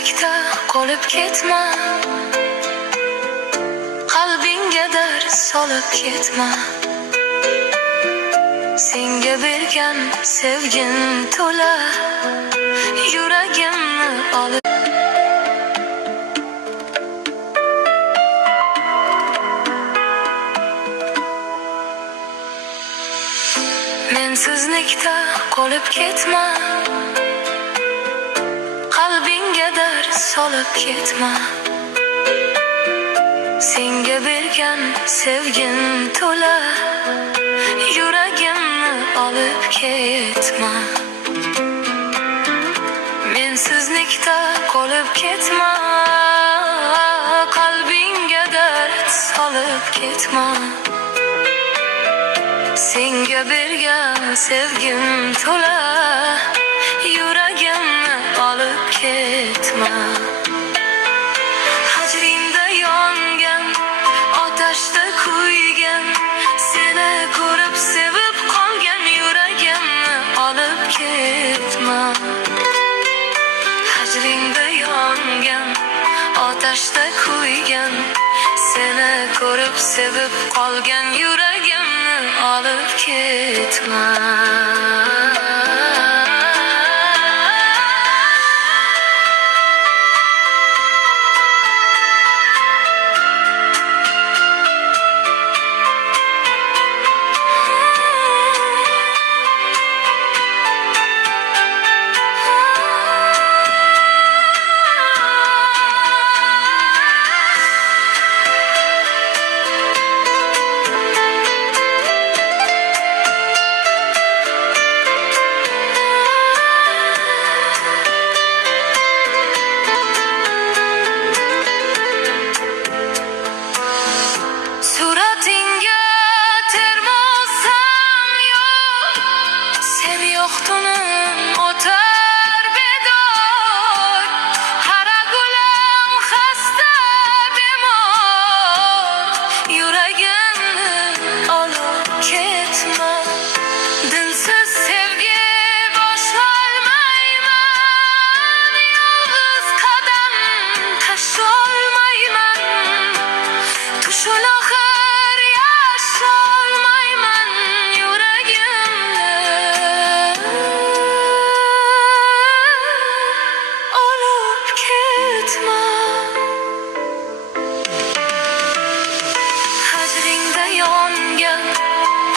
Mensizlikda qolib ketma, qalbingga dard solib ketma. Senga bergan sevgim to'la, yuragimni olib. Mensizlikda qolib ketma, qalbingga dard solib ketma. Senga bergan sevgim to'la, yuragimni olib ketma. Mensizlikda qolib ketma, qalbingga dard solib ketma. Senga bergan sevgim to'la, yuragimni olib ketma. Hajringda yongan, otashda kuygan, seni ko'rib sevib qolgan yuragimni olib ketma. Hajringda yongan, otashda kuygan, seni ko'rib sevib qolgan yuragimni olib ketma.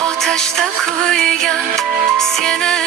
Otashda kuygan, seni